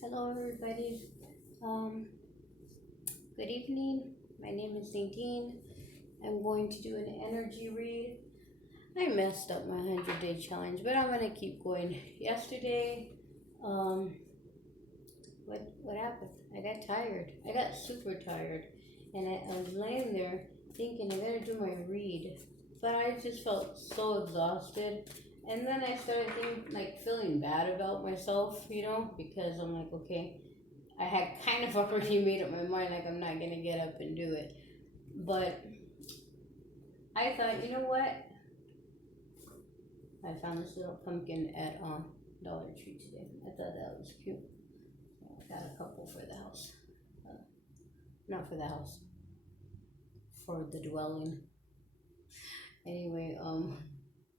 Hello, everybody. Um, Good evening. My name is Nadine. I'm going to do an energy read. I messed up my 100-day challenge, but I'm gonna keep going. Yesterday, um, what happened? I got tired. I got super tired, and I was laying there thinking I gotta do my read, but I just felt so exhausted. And then I started feeling bad about myself, because I'm like, okay, I had kind of already made up my mind, like I'm not gonna get up and do it. But I thought, you know what? I found this little pumpkin at Dollar Tree today. I thought that was cute. I got a couple for the house. Uh, Not for the house, for the dwelling. Anyway,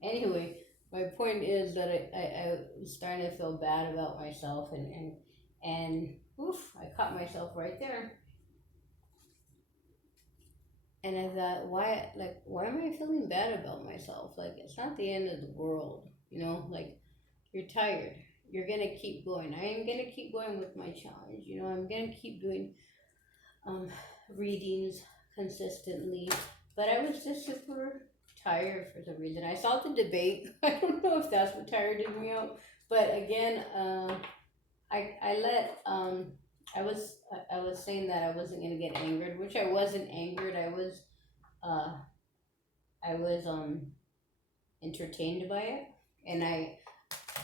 anyway, my point is that I was starting to feel bad about myself, and oof, I caught myself right there. And I thought, why am I feeling bad about myself? Like, it's not the end of the world, Like, you're tired. You're gonna keep going. I am gonna keep going with my challenge. I'm gonna keep doing um, readings consistently. But I was just super tired for some reason. I saw the debate. I don't know if that's what tired me out. But again, I let I was saying that I wasn't gonna get angered, which I wasn't angered. Uh, I was entertained by it, and I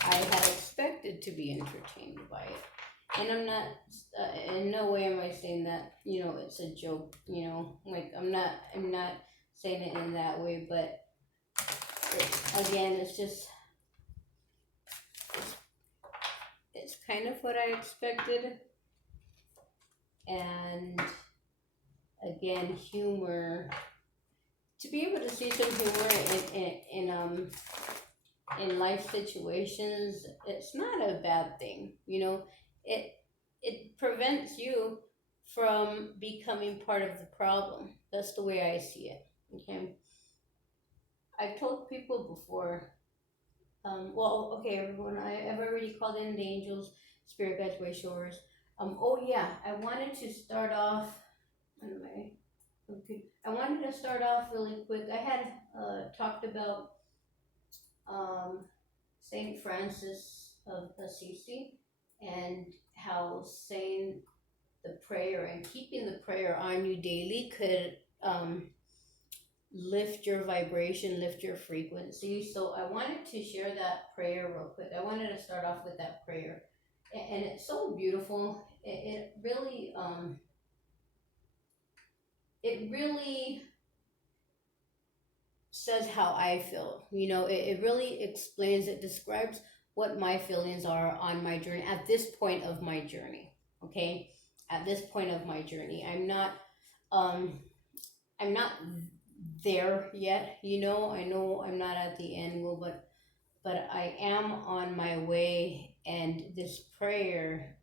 had expected to be entertained by it. And I'm not, in no way am I saying that it's a joke. Like I'm not saying it in that way, but again, it's kind of what I expected, and again, humor, to be able to see some humor in life situations, it's not a bad thing. It it prevents you from becoming part of the problem. That's the way I see it. Okay, I've told people before. Well, okay, everyone, I've already called in the angels, spirit guides, way shores. Oh yeah, I wanted to start off. Anyway, okay, I wanted to start off really quick. I had talked about um, Saint Francis of Assisi, and how saying the prayer and keeping the prayer on you daily could lift your vibration, lift your frequency. So I wanted to share that prayer real quick. I wanted to start off with that prayer, and it's so beautiful. It really says how I feel. It really explains, it describes what my feelings are on my journey at this point of my journey. Okay, at this point of my journey, um, I'm not there yet. I know I'm not at the end goal, but I am on my way, and this prayer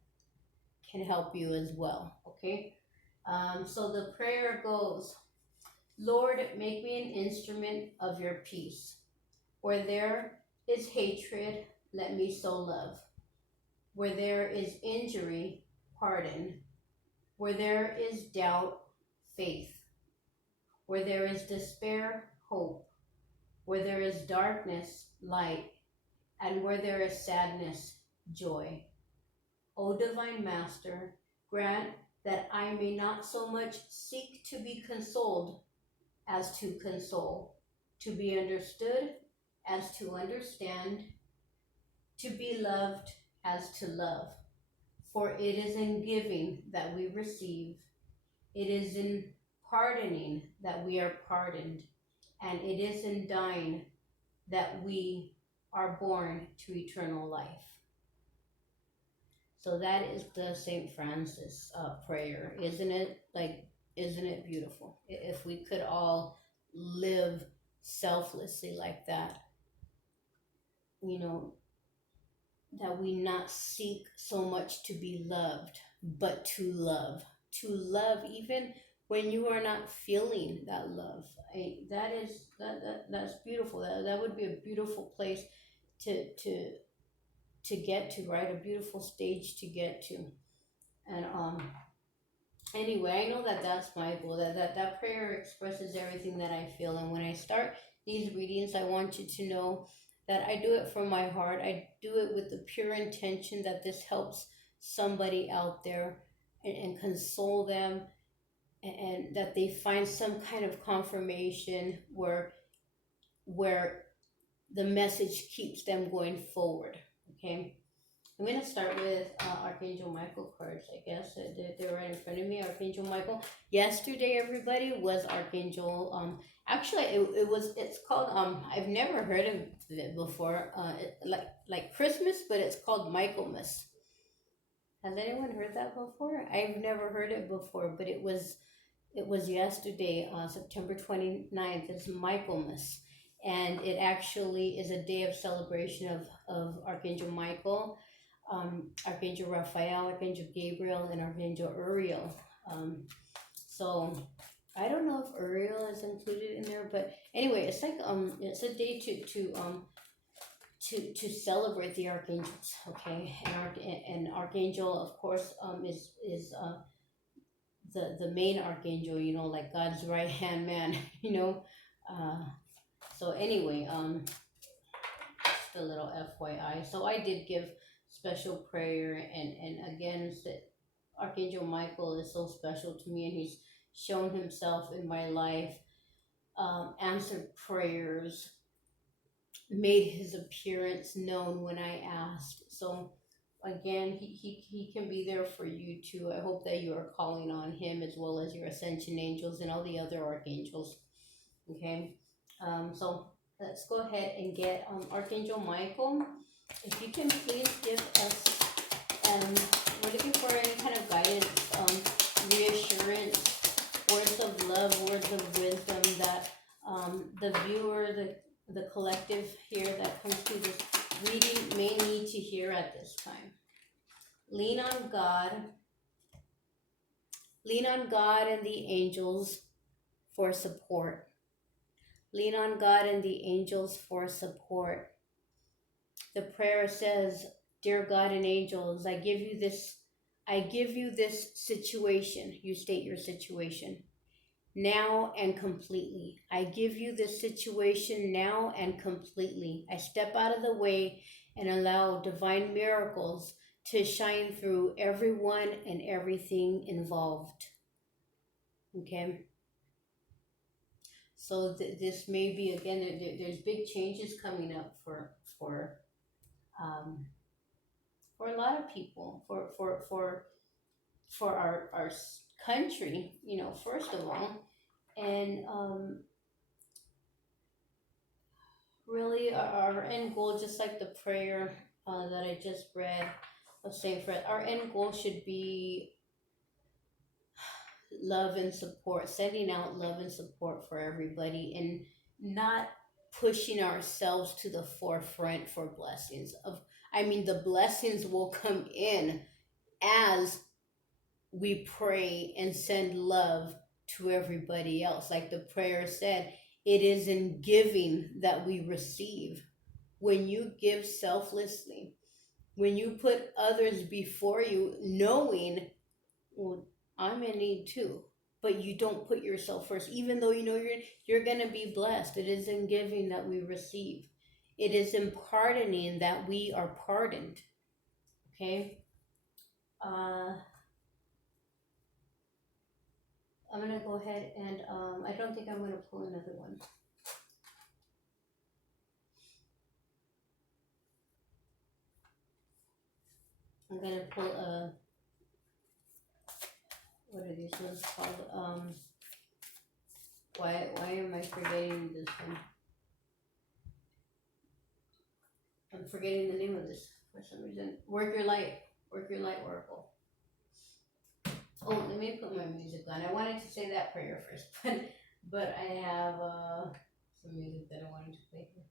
can help you as well. Okay, so the prayer goes. Lord, make me an instrument of your peace. Where there is hatred, let me sow love. Where there is injury, pardon. Where there is doubt, faith. Where there is despair, hope. Where there is darkness, light. And where there is sadness, joy. O Divine Master, grant that I may not so much seek to be consoled as to console, to be understood as to understand, to be loved as to love. For it is in giving that we receive, it is in pardoning that we are pardoned, and it is in dying that we are born to eternal life. So that is the St. Francis prayer, isn't it? Isn't it beautiful? If we could all live selflessly like that, you know, that we not seek so much to be loved, but to love even when you are not feeling that love. That's beautiful. That would be a beautiful place to to get to, right? A beautiful stage to get to. And anyway, I know that that's my goal. That prayer expresses everything that I feel. And when I start these readings, I want you to know that I do it from my heart. I do it with the pure intention that this helps somebody out there, and console them, and that they find some kind of confirmation where the message keeps them going forward. Okay. I'm going to start with Archangel Michael cards, I guess. They're right in front of me. Archangel Michael. Yesterday, everybody, was Archangel. Actually, it's called, I've never heard of it before. Like Christmas, but it's called Michaelmas. Has anyone heard that before? I've never heard it before, but it was yesterday, September 29th. It's Michaelmas. And it actually is a day of celebration of Archangel Michael, Archangel Raphael, Archangel Gabriel, and Archangel Uriel. So I don't know if Uriel is included in there, but anyway, it's like it's a day to celebrate the archangels. Okay, and Archangel, of course, is the main archangel. Like God's right hand man. Uh, so anyway, just a little FYI. So I did give special prayer, and again, Archangel Michael is so special to me, and he's shown himself in my life, answered prayers, made his appearance known when I asked. So again, he can be there for you too. I hope that you are calling on him, as well as your ascension angels and all the other archangels. Okay. So let's go ahead and get Archangel Michael. If you can please give us, we're looking for any kind of guidance, reassurance, words of love, words of wisdom that the viewer, the collective here that comes to this reading may need to hear at this time. Lean on God. Lean on God and the angels for support. Lean on God and the angels for support. The prayer says, "Dear God and angels, I give you this situation." You state your situation. "Now and completely. I give you this situation now and completely. I step out of the way and allow divine miracles to shine through everyone and everything involved." Okay. So this may be, again, there's big changes coming up um, for a lot of people, for our country, first of all, and really our end goal, just like the prayer that I just read of Saint Fred, our end goal should be love and support, sending out love and support for everybody, and not pushing ourselves to the forefront for blessings. The blessings will come in as we pray and send love to everybody else. Like the prayer said, it is in giving that we receive. When you give selflessly, when you put others before you, knowing, well, I'm in need too, but you don't put yourself first, even though you know you're gonna be blessed. It is in giving that we receive. It is in pardoning that we are pardoned. Okay. I'm gonna go ahead and I don't think I'm gonna pull another one. I'm gonna pull what are these ones called? Why am I forgetting this one? I'm forgetting the name of this for some reason. Work Your Light Oracle. Oh, let me put my music on. I wanted to say that prayer first, but I have some music that I wanted to play here.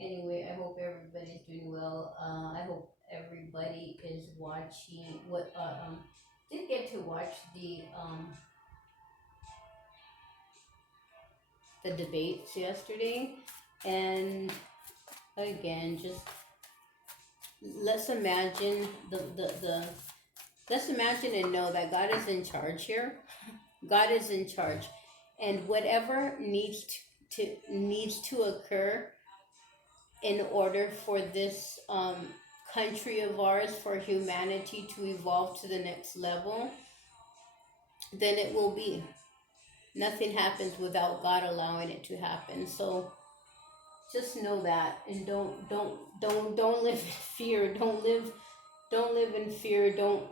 Anyway, I hope everybody's doing well. I hope everybody is watching. Did get to watch the debates yesterday. And again, just let's imagine the let's imagine and know that God is in charge here. God is in charge, and whatever needs to occur in order for this country of ours, for humanity to evolve to the next level, then it will be. Nothing happens without God allowing it to happen. So just know that, and don't live in fear. Don't live in fear. Don't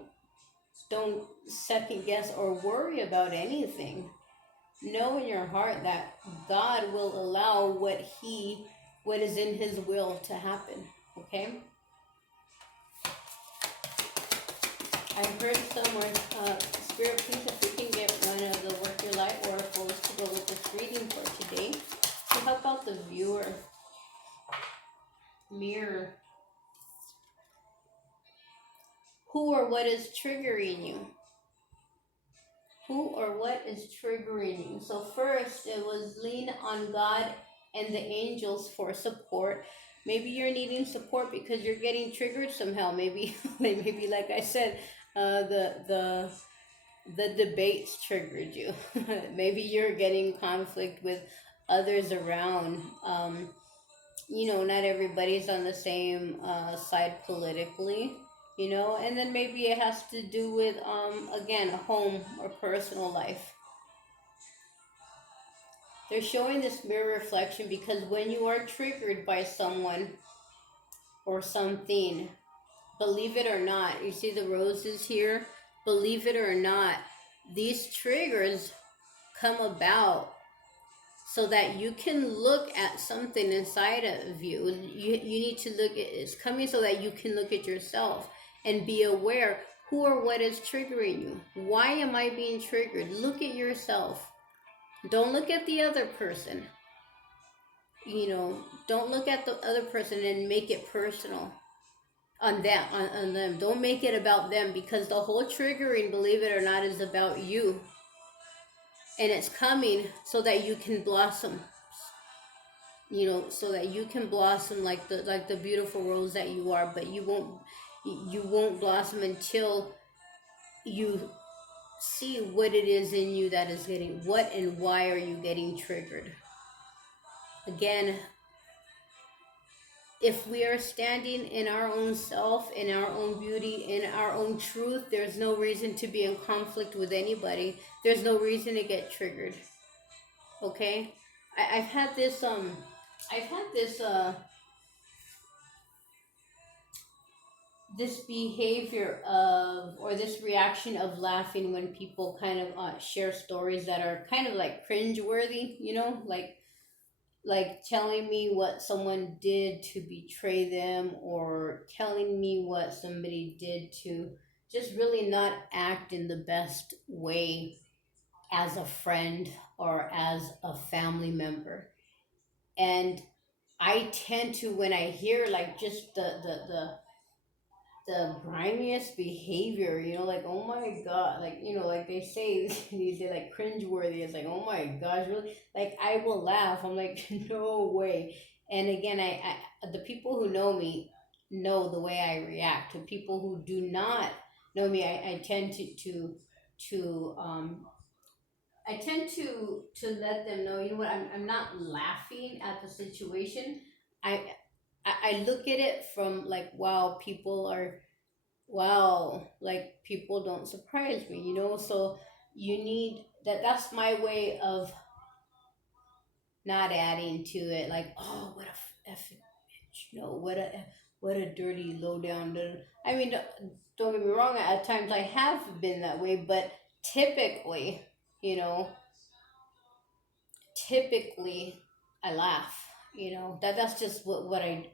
second guess or worry about anything. Know in your heart that God will allow what is in his will to happen. Okay? I heard somewhere, Spirit, please, if we can get one of the Work Your Light oracles to go with this reading for today, to help out the viewer. Mirror. Who or what is triggering you? Who or what is triggering you? So first, it was lean on God and the angels for support. Maybe you're needing support because you're getting triggered somehow. Maybe, maybe like I said, the debates triggered you. Maybe you're getting conflict with others around. Not everybody's on the same side politically. And then maybe it has to do with again, a home or personal life. They're showing this mirror reflection because when you are triggered by someone or something, believe it or not, you see the roses here, believe it or not, these triggers come about so that you can look at something inside of you. You need to look at, it's coming so that you can look at yourself and be aware who or what is triggering you. Why am I being triggered? Look at yourself. Don't look at the other person. Don't look at the other person and make it personal on them. Don't make it about them, because the whole triggering, believe it or not, is about you. And it's coming so that you can blossom. So that you can blossom like the beautiful rose that you are, but you won't blossom until you see what it is in you that is getting, what and why are you getting triggered. Again, if we are standing in our own self, in our own beauty, in our own truth, there's no reason to be in conflict with anybody. There's no reason to get triggered. Okay? I've had this this behavior of, or this reaction of laughing when people kind of share stories that are kind of like cringeworthy, like telling me what someone did to betray them, or telling me what somebody did to just really not act in the best way as a friend or as a family member. And I tend to, when I hear like just the grimiest behavior, like, oh my god, like, like they say these days, like cringeworthy. It's like, oh my gosh, really? Like, I will laugh. I'm like, no way. And again, I the people who know me know the way I react. To people who do not know me, I tend to I tend to let them know, what, I'm not laughing at the situation. I I look at it from like, wow, like people don't surprise me, so you need that's my way of not adding to it, like, oh, what a effing bitch, what a dirty low down. I mean, don't get me wrong, at times I have been that way, but typically, you know, typically I laugh. That's just what I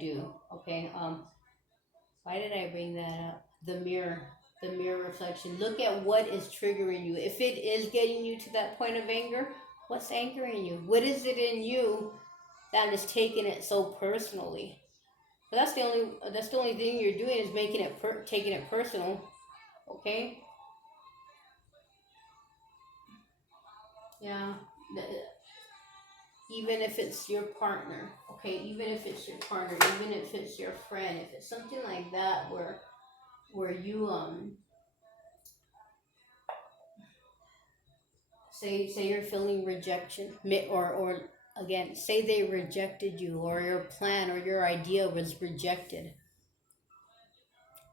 do. Okay. Why did I bring that up? The mirror reflection. Look at what is triggering you. If it is getting you to that point of anger, what's angering you? What is it in you that is taking it so personally? But that's the only thing you're doing, is making it taking it personal. Okay? Yeah. even if it's your partner, okay, even if it's your partner, even if it's your friend, if it's something like that where you say you're feeling rejection, or again, say they rejected you, or your plan or your idea was rejected.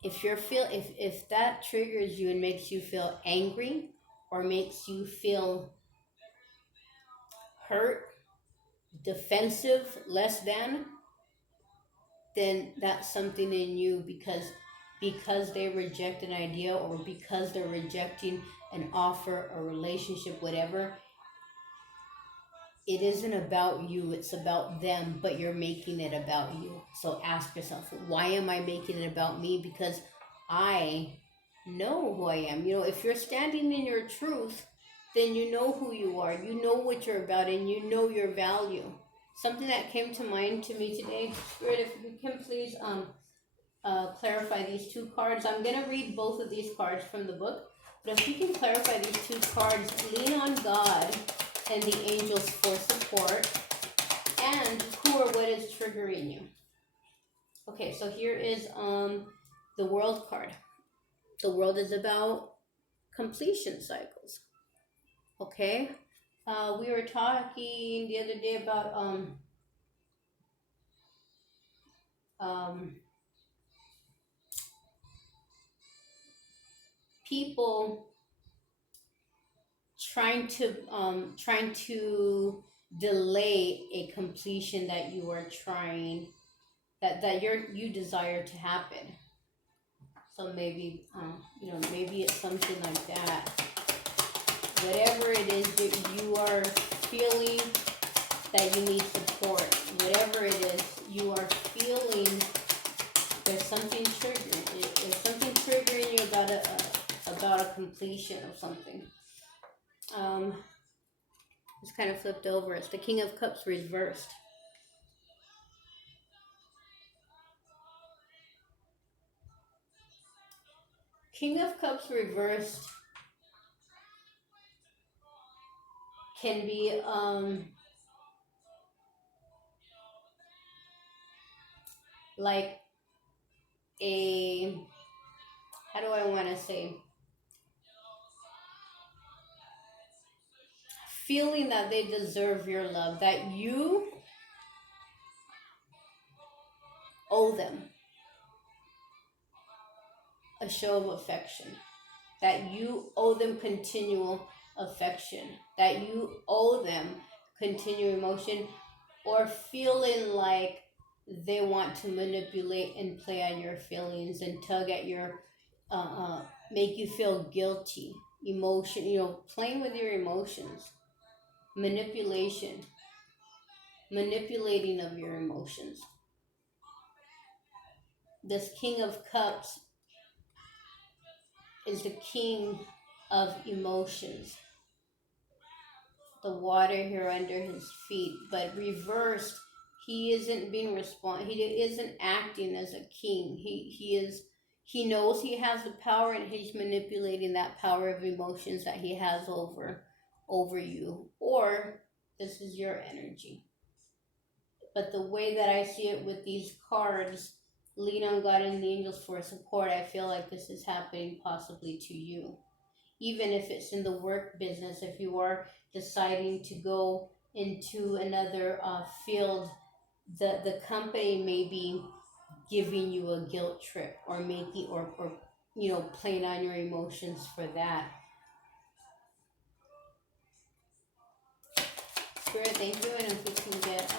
If that triggers you and makes you feel angry, or makes you feel hurt, defensive, less than, then that's something in you, because they reject an idea, or because they're rejecting an offer, a relationship, whatever. It isn't about you, it's about them, but you're making it about you. So ask yourself, why am I making it about me? Because I know who I am. If you're standing in your truth, then you know who you are, you know what you're about, and you know your value. Something that came to mind to me today, Spirit, if you can please clarify these two cards. I'm going to read both of these cards from the book, but if you can clarify these two cards, lean on God and the angels for support, and who or what is triggering you. Okay, so here is the World card. The World is about completion cycles. Okay, we were talking the other day about um, people trying to delay a completion that you are trying that you desire to happen. So maybe maybe it's something like that. Whatever it is that you are feeling that you need support, whatever it is you are feeling, there's something triggering. There's something triggering you about a completion of something. It's kind of flipped over. It's the King of Cups reversed. King of Cups reversed can be like a, how do I want to say, feeling that they deserve your love, that you owe them a show of affection, that you owe them continual affection, that you owe them continual emotion, or feeling like they want to manipulate and play on your feelings and tug at your, make you feel guilty, emotion, playing with your emotions, manipulation, manipulating of your emotions. This King of Cups is the king of emotions. The water here under his feet, but reversed, he isn't being he isn't acting as a king. He knows he has the power, and he's manipulating that power of emotions that he has over you, or this is your energy. But the way that I see it with these cards, lean on God and the angels for support, I feel like this is happening possibly to you. Even if it's in the work business, if you are deciding to go into another field, the company may be giving you a guilt trip, or making, or playing on your emotions for that. Spirit, thank you, and if we can get a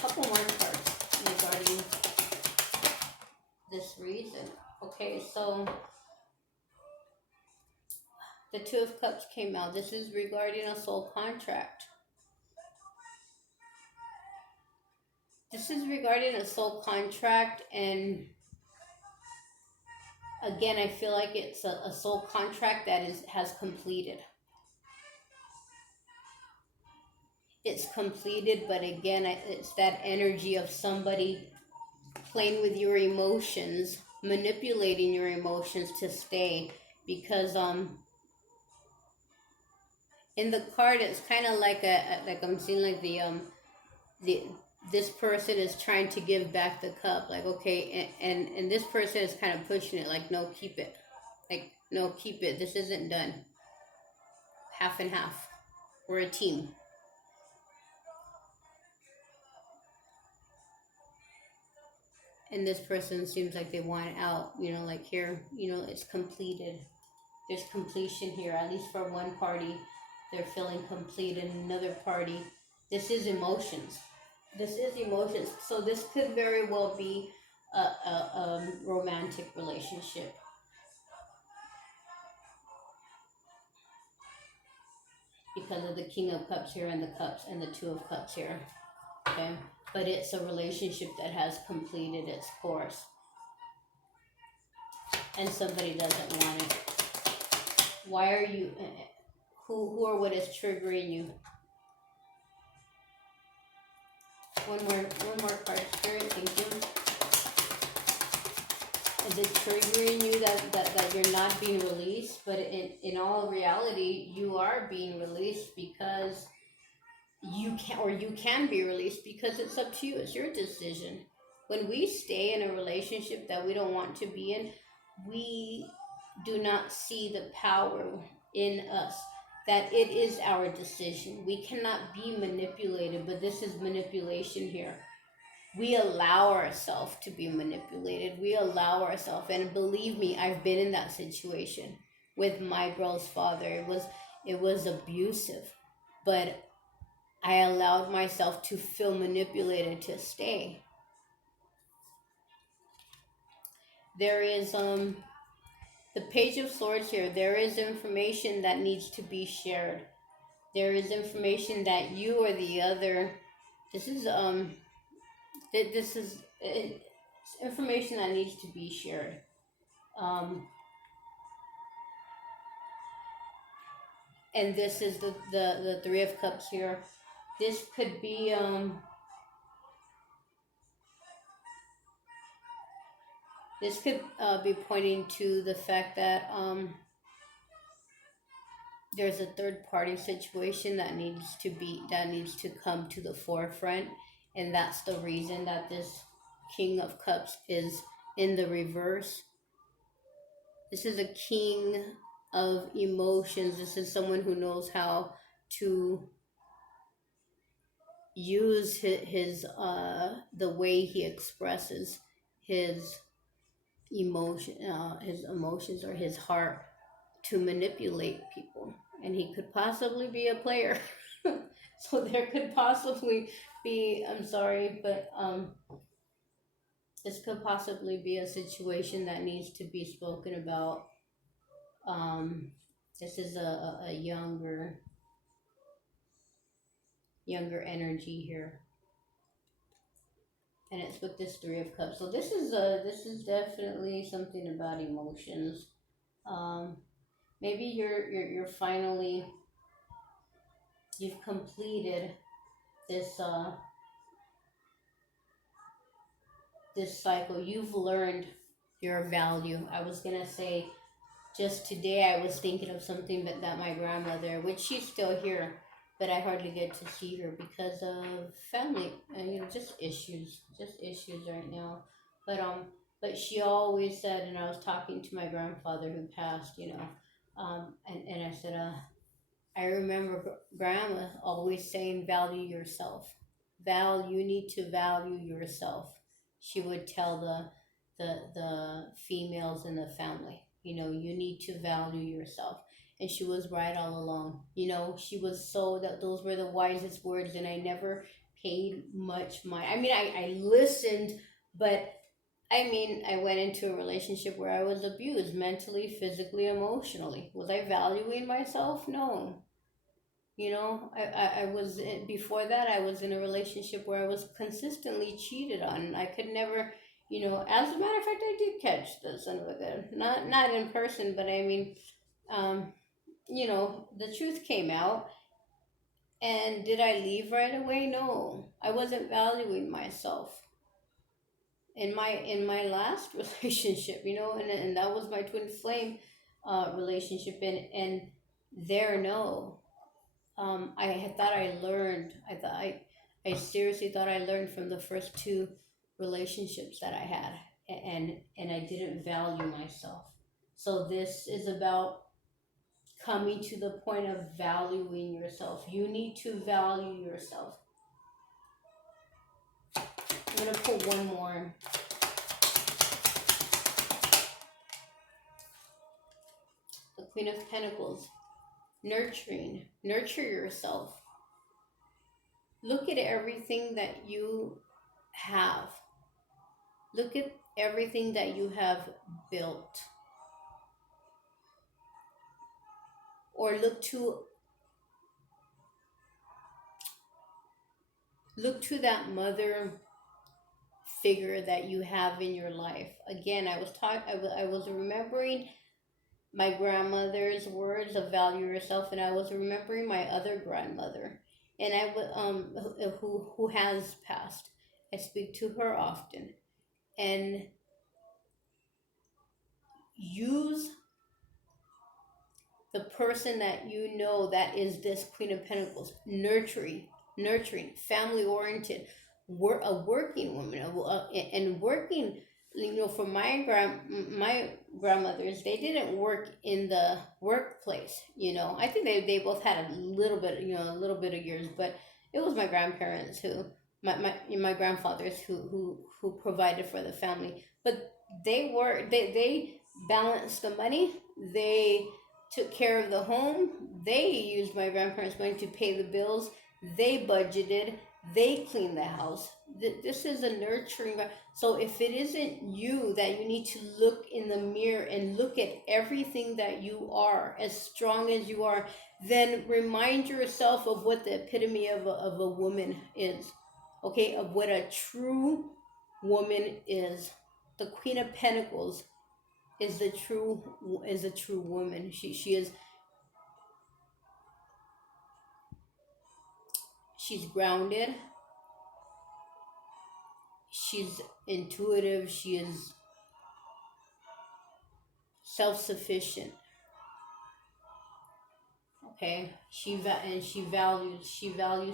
couple more cards regarding this reason. Okay, so the Two of Cups came out. This is regarding a soul contract. This is regarding a soul contract, and again, I feel like it's a soul contract that has completed. It's completed, but again, it's that energy of somebody playing with your emotions, manipulating your emotions to stay, because in the card, it's kind of like like I'm seeing like the this person is trying to give back the cup, like, okay, and this person is kind of pushing it, like, no, keep it, like, no, keep it, this isn't done, half and half, we're a team. And this person seems like they want out, like here, it's completed. There's completion here, at least for one party. They're feeling complete, and another party, this is emotions. This is emotions. So this could very well be a romantic relationship, because of the King of Cups here and the Cups and the Two of Cups here. Okay, but it's a relationship that has completed its course, and somebody doesn't want it. Why are you? Who or what is triggering you? One more card, Spirit. Thank you. Is it triggering you that you're not being released? But in all reality, you are being released, because you can be released, because it's up to you. It's your decision. When we stay in a relationship that we don't want to be in, we do not see the power in us, that it is our decision. We cannot be manipulated, but this is manipulation here. We allow ourselves to be manipulated. We allow ourselves, and believe me, I've been in that situation with my girl's father. It was abusive, but I allowed myself to feel manipulated to stay. There is the Page of Swords here. There is information that needs to be shared. There is information that you or the other, this is it's information that needs to be shared. And this is the Three of Cups here. This could be this could be pointing to the fact that there's a third party situation that needs to come to the forefront, and that's the reason that this King of Cups is in the reverse. This is a king of emotions. This is someone who knows how to use his the way he expresses his his emotions, or his heart, to manipulate people. And he could possibly be a player. So there could possibly be, I'm sorry, but this could possibly be a situation that needs to be spoken about. This is a younger energy here, and it's with this Three of Cups. So this is definitely something about emotions. Maybe you're finally, you've completed this this cycle. You've learned your value. I was gonna say, just today I was thinking of something that my grandmother, which she's still here, but I hardly get to see her because of family and just issues right now. But she always said, and I was talking to my grandfather who passed, and I said, I remember grandma always saying, value yourself. You need to value yourself. She would tell the females in the family, you need to value yourself. And she was right all along. She was those were the wisest words, and I never paid much mind. I mean, I listened, but I went into a relationship where I was abused mentally, physically, emotionally. Was I valuing myself? No. I was before that, I was in a relationship where I was consistently cheated on. I could never, as a matter of fact, I did catch the son of a gun. Not in person, but I mean, the truth came out. And did I leave right away? No. I wasn't valuing myself in my last relationship, and that was my twin flame relationship, and there, no. I had thought I learned. I seriously thought I learned from the first two relationships that I had, and I didn't value myself. So this is about coming to the point of valuing yourself. You need to value yourself. I'm gonna pull one more. The Queen of Pentacles. Nurturing. Nurture yourself. Look at everything that you have. Look at everything that you have built. Or look to that mother figure that you have in your life. Again, I was remembering my grandmother's words of value yourself, and I was remembering my other grandmother, and who has passed. I speak to her often, and use the person that you know that is this Queen of Pentacles, nurturing, family oriented, a working woman, and working. For my grandmothers, they didn't work in the workplace. I think they both had a little bit, of years, but it was my grandparents who, my grandfathers who provided for the family. But they balanced the money. They took care of the home. They used my grandparents' money to pay the bills. They budgeted. They cleaned the house. This is a nurturing. So if it isn't you, that you need to look in the mirror and look at everything that you are, as strong as you are, then remind yourself of what the epitome of a woman is. Okay, of what a true woman is. The Queen of Pentacles is a true woman. She is. She's grounded. She's intuitive. She is self-sufficient. Okay, she values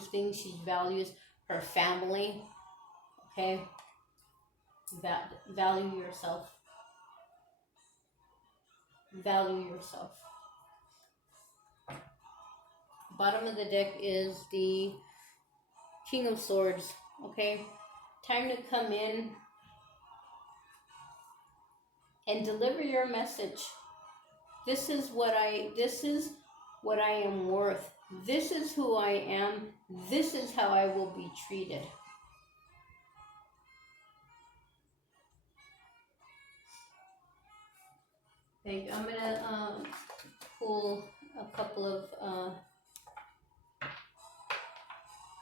things. She values her family. Okay, value yourself. Value yourself. Bottom of the deck is the King of Swords. Okay, time to come in and deliver your message. This is what I am worth. This is who I am. This is how I will be treated. Okay, I'm gonna pull a couple of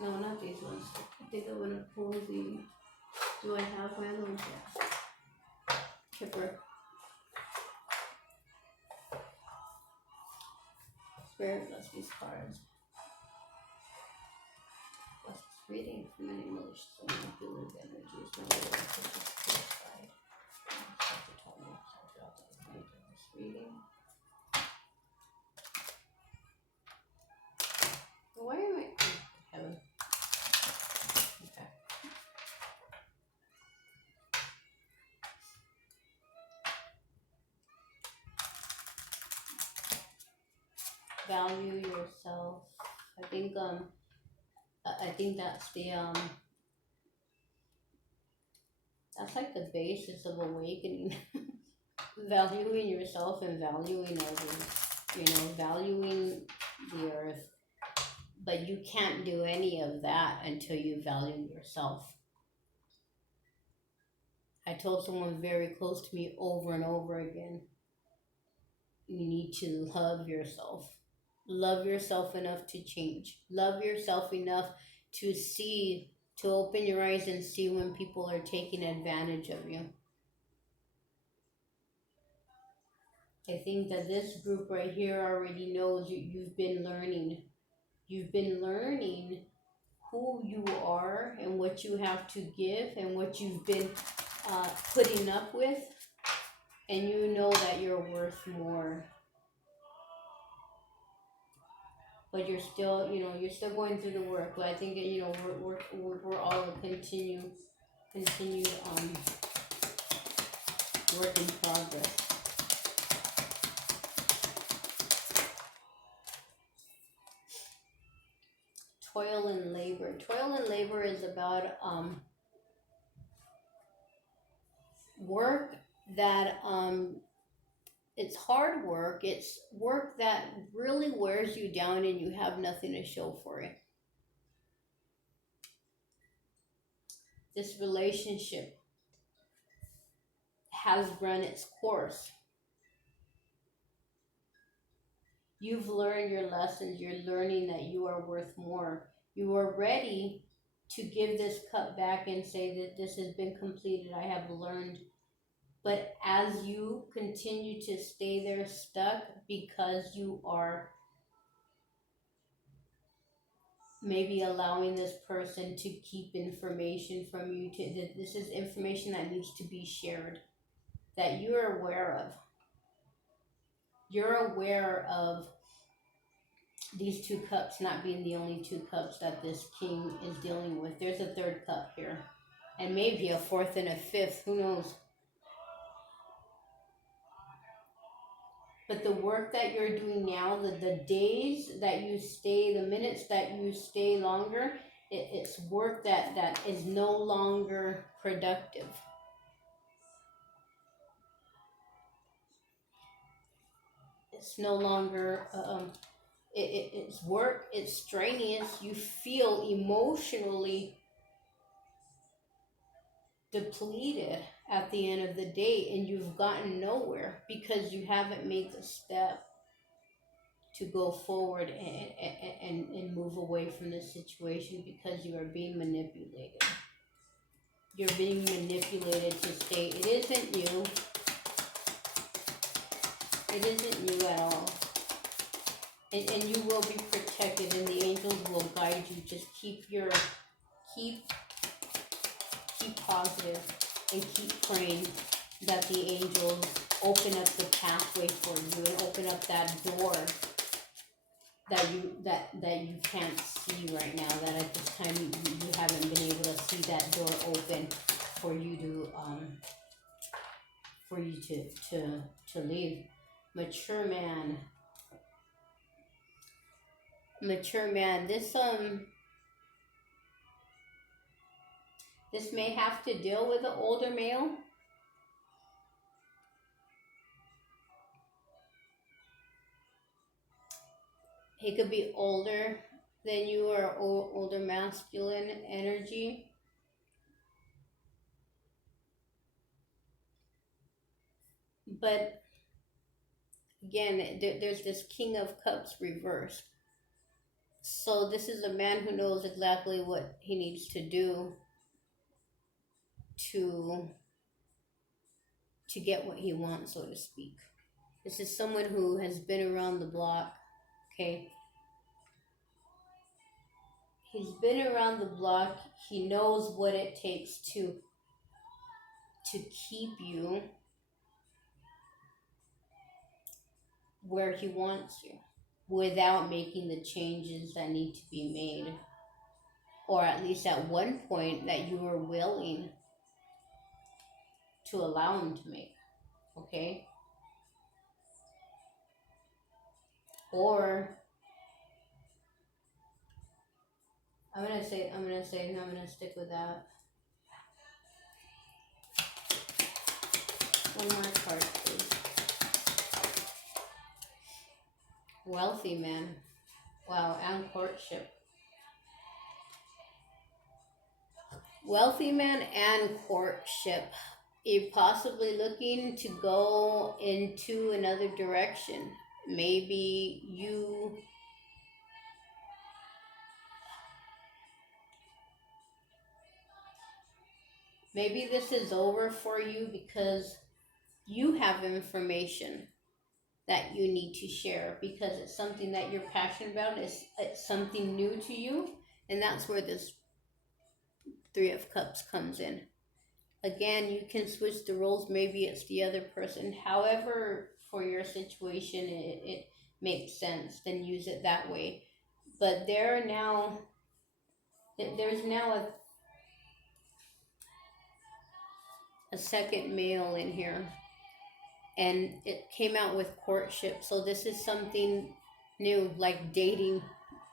no, not these ones. I think I'm gonna pull the. Do I have my other ones? Yeah. Kipper. Spirit bless these cards. Bless this reading for many malicious and manipulative energies. My Lord, purified. Reading. Why am I? Heaven. Okay. Value yourself. I think that's that's like the basis of awakening. Valuing yourself and valuing others. Valuing the earth. But you can't do any of that until you value yourself. I told someone very close to me over and over again, you need to love yourself. Love yourself enough to change. Love yourself enough to open your eyes and see when people are taking advantage of you. I think that this group right here already knows you've been learning. You've been learning who you are and what you have to give and what you've been putting up with. And you know that you're worth more. but you're still, you're still going through the work. But I think that, we're all a continued work in progress. Toil and labor. Toil and labor is about work that it's hard work. It's work that really wears you down and you have nothing to show for it. This relationship has run its course. You've learned your lessons. You're learning that you are worth more. You are ready to give this cup back and say that this has been completed. I have learned. But as you continue to stay there stuck because you are maybe allowing this person to keep information from you, that this is information that needs to be shared, that you're aware of. You're aware of these two cups not being the only two cups that this king is dealing with. There's a third cup here, and maybe a fourth and a fifth, who knows? But the work that you're doing now, the days that you stay, the minutes that you stay longer, it's work that is no longer productive. It's no longer, it's work, it's strenuous. You feel emotionally depleted at the end of the day, and you've gotten nowhere because you haven't made the step to go forward and move away from this situation, because you are being manipulated. You're being manipulated to stay. It isn't you. It isn't you at all. And you will be protected, and the angels will guide you. Just keep positive and keep praying that the angels open up the pathway for you and open up that door that you can't see right now, that at this time you haven't been able to see that door open for you to leave. Mature man, this may have to deal with an older male. He could be older than you, or older masculine energy. But again, there's this King of Cups reversed. So this is a man who knows exactly what he needs to do to get what he wants, so to speak. This is someone who has been around the block, okay? He's been around the block. He knows what it takes to keep you where he wants you without making the changes that need to be made, or at least at one point that you were willing to allow him to make, okay? Or I'm gonna stick with that. One more card, please. Wealthy man. Wow, and courtship. Wealthy man and courtship. You're possibly looking to go into another direction. Maybe this is over for you because you have information that you need to share, because it's something that you're passionate about. It's something new to you, and that's where this Three of Cups comes in. Again, you can switch the roles. Maybe it's the other person. However, for your situation, it makes sense, then use it that way. but there's now a second male in here, and it came out with courtship. So this is something new, like dating,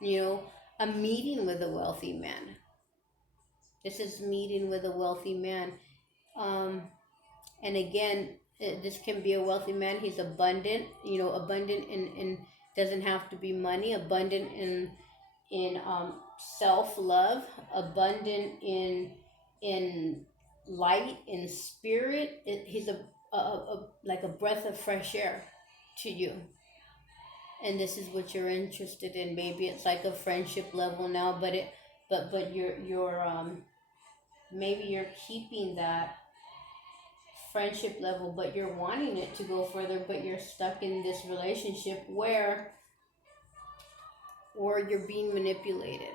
a meeting with a wealthy man. This is meeting with a wealthy man. Um, and again, this can be a wealthy man. He's abundant, abundant in doesn't have to be money, abundant in self-love, abundant in light, in spirit. He's a like a breath of fresh air to you, and this is what you're interested in. Maybe it's like a friendship level now, but you're maybe you're keeping that friendship level, but you're wanting it to go further, but you're stuck in this relationship where or you're being manipulated.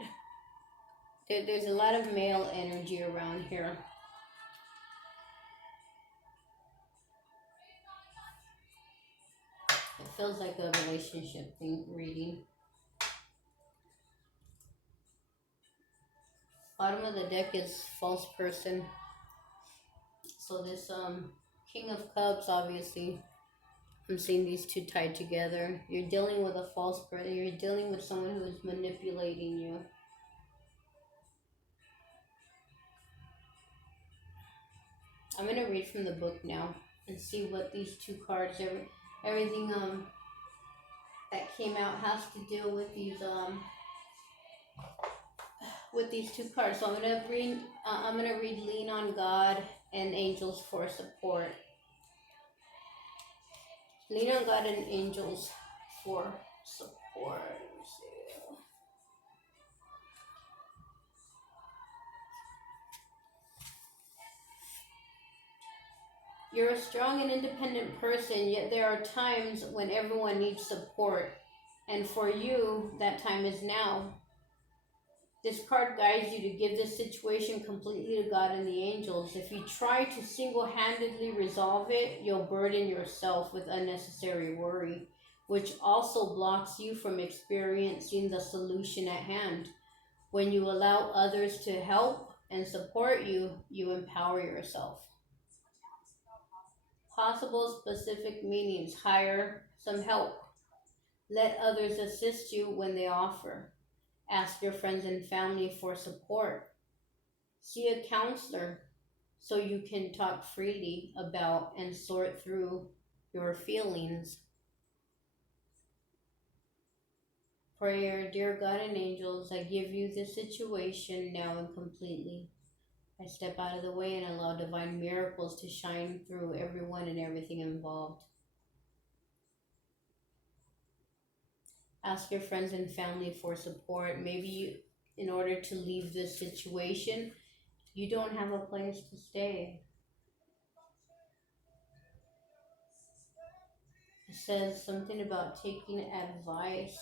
There's a lot of male energy around here. It feels like a relationship thing reading. Bottom of the deck is false person. So this King of Cups, obviously, I'm seeing these two tied together. You're dealing with a false person. You're dealing with someone who is manipulating you. I'm going to read from the book now and see what these two cards, everything that came out has to do with these two cards. So I'm going to read Lean on God and Angels for Support. Lean on God and Angels for support. You're a strong and independent person, yet there are times when everyone needs support. And for you, that time is now. This card guides you to give this situation completely to God and the angels. If you try to single-handedly resolve it, you'll burden yourself with unnecessary worry, which also blocks you from experiencing the solution at hand. When you allow others to help and support you, you empower yourself. Possible specific meanings: hire some help. Let others assist you when they offer. Ask your friends and family for support. See a counselor so you can talk freely about and sort through your feelings. Prayer: dear God and angels, I give you this situation now and completely. I step out of the way and allow divine miracles to shine through everyone and everything involved. Ask your friends and family for support. Maybe in order to leave this situation, you don't have a place to stay. It says something about taking advice.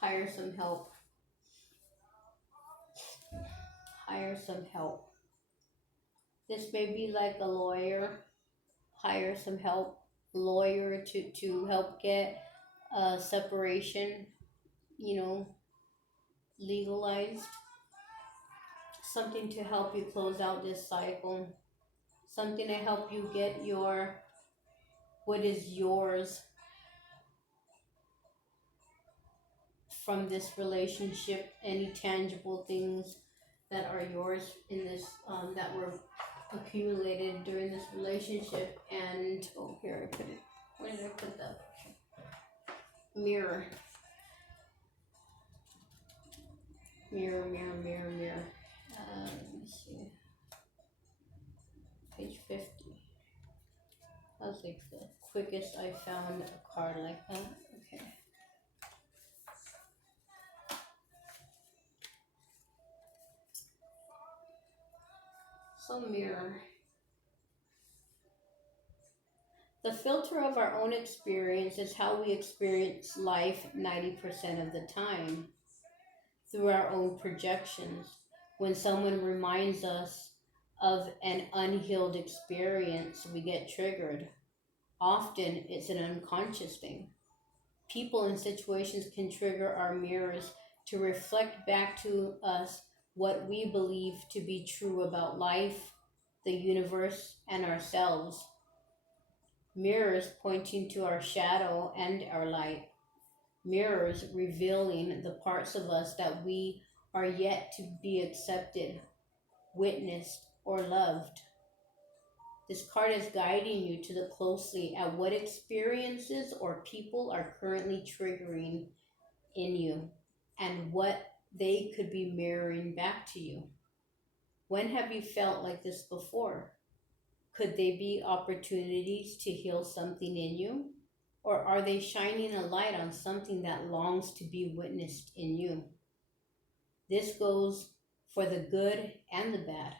Hire some help. Hire some help. This may be like a lawyer. Hire some help. Lawyer to help get a separation, legalized. Something to help you close out this cycle. Something to help you get what is yours from this relationship. Any tangible things that are yours in this that were accumulated during this relationship. And here I put it. Where did I put that? Mirror. Mirror. Let me see. Page 50. That was like the quickest I found a card like that. Okay. So mirror. The filter of our own experience is how we experience life 90% of the time, through our own projections. When someone reminds us of an unhealed experience, we get triggered. Often it's an unconscious thing. People and situations can trigger our mirrors to reflect back to us what we believe to be true about life, the universe, and ourselves. Mirrors pointing to our shadow and our light. Mirrors revealing the parts of us that we are yet to be accepted, witnessed, or loved. This card is guiding you to look closely at what experiences or people are currently triggering in you and what they could be mirroring back to you. When have you felt like this before? Could they be opportunities to heal something in you? Or are they shining a light on something that longs to be witnessed in you? This goes for the good and the bad.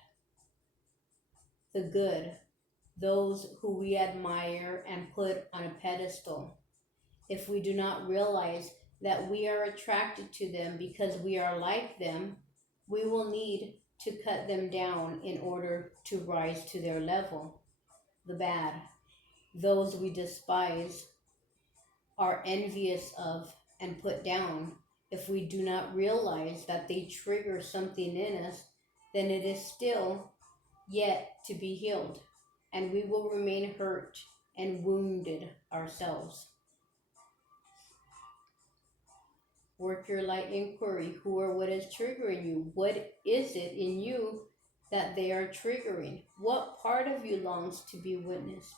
The good, those who we admire and put on a pedestal. If we do not realize that we are attracted to them because we are like them, we will need to cut them down in order to rise to their level. The bad, those we despise, are envious of, and put down. If we do not realize that they trigger something in us, then it is still yet to be healed, and we will remain hurt and wounded ourselves. Work your light inquiry. Who or what is triggering you? What is it in you that they are triggering? What part of you longs to be witnessed?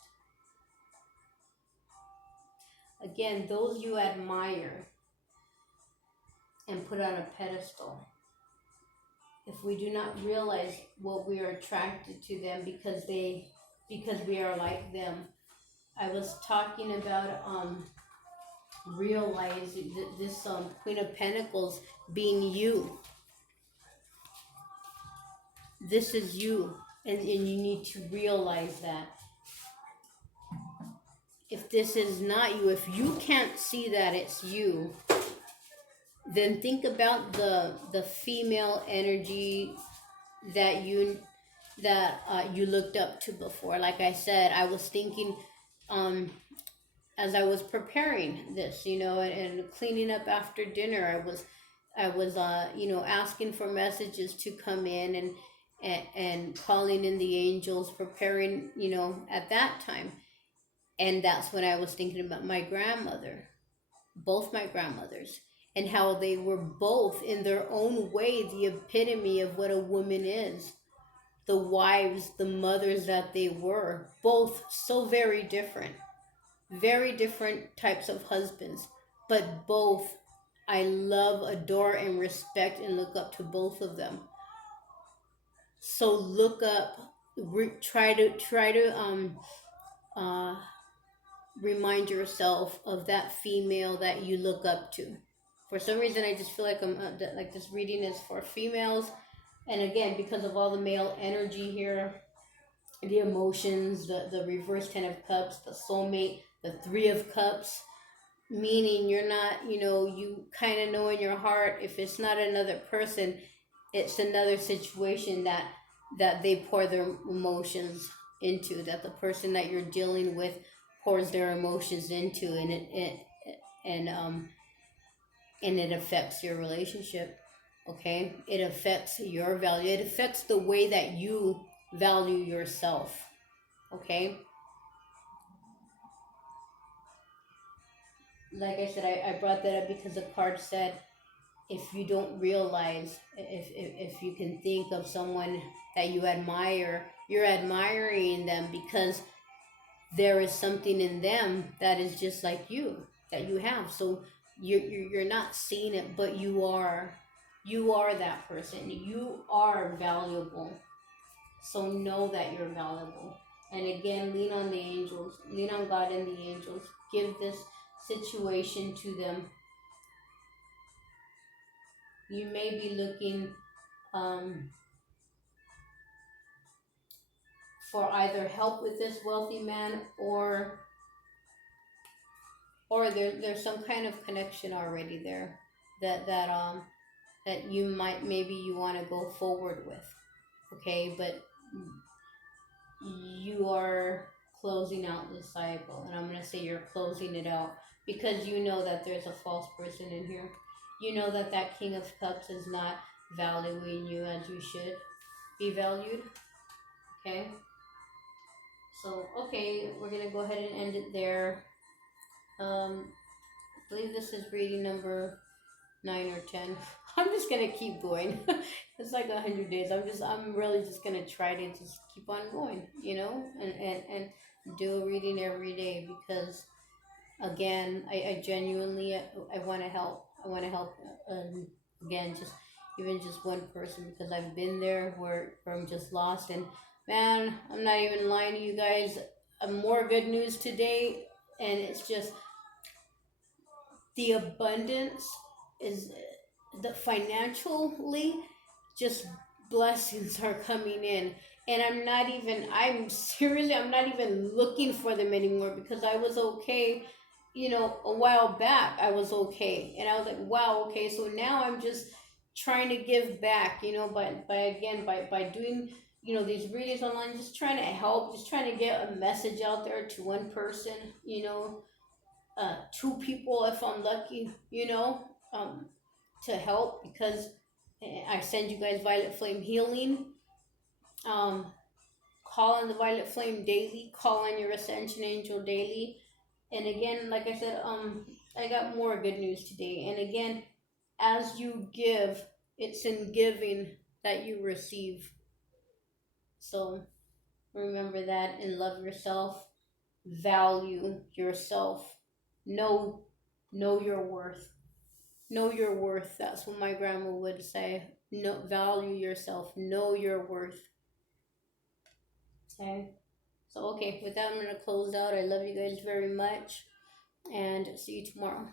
Again, those you admire and put on a pedestal. If we do not realize what we are attracted to them because we are like them. I was talking about realizing this Queen of Pentacles being you. This is you, and you need to realize that. If this is not you, if you can't see that it's you, then think about the female energy that you looked up to before. Like I said, I was thinking as I was preparing this, and cleaning up after dinner, I was asking for messages to come in, and calling in the angels, preparing, at that time. And that's when I was thinking about my grandmother, both my grandmothers, and how they were both in their own way the epitome of what a woman is. The wives, the mothers that they were, both so very different types of husbands, but both I love, adore, and respect and look up to both of them. So look up, try to remind yourself of that female that you look up to. For some reason, I just feel like like this reading is for females, and again, because of all the male energy here, the emotions, the reverse 10 of cups, the soulmate, the 3 of cups, meaning you're not, you kind of know in your heart, if it's not another person, it's another situation that they pour their emotions into, that the person that you're dealing with pours their emotions into, and it affects your relationship. Okay, it affects your value, it affects the way that you value yourself. Okay, like I said, I brought that up because the card said, if you don't realize, if you can think of someone that you admire, you're admiring them because there is something in them that is just like you, that you have. So you're not seeing it, but you are that person. You are valuable. So know that you're valuable. And again, lean on the angels, lean on God and the angels. Give this situation to them. You may be looking for either help with this wealthy man, or or there's some kind of connection already there that you might, maybe you want to go forward with. Okay, but you are closing out this cycle, and I'm going to say you're closing it out because you know that there's a false person in here. You know that that King of Cups is not valuing you as you should be valued. Okay, so okay, we're going to go ahead and end it there. I believe this is reading number 9 or 10. I'm just gonna keep going. It's like 100 days. I'm really just gonna try to just keep on going, and do a reading every day because again, I genuinely I want to help. I want to help. Again, just even just one person because I've been there where I'm just lost. And man, I'm not even lying to you guys. More good news today, and it's just the abundance is the financially, just blessings are coming in, and I'm seriously, I'm not even looking for them anymore because I was okay, a while back. I was okay, and I was like, wow, okay, so now I'm just trying to give back, by doing these readings online, just trying to help, just trying to get a message out there to one person, 2 people if I'm lucky, to help because I send you guys Violet Flame healing. Um, call on the Violet Flame daily. Call on your Ascension Angel daily. And again, like I said, I got more good news today. And again, as you give, it's in giving that you receive. So remember that and love yourself. Value yourself. Know know your worth. Know your worth. That's what my grandma would say. No, value yourself. Know your worth. Okay. So okay, with that I'm gonna close out. I love you guys very much and see you tomorrow.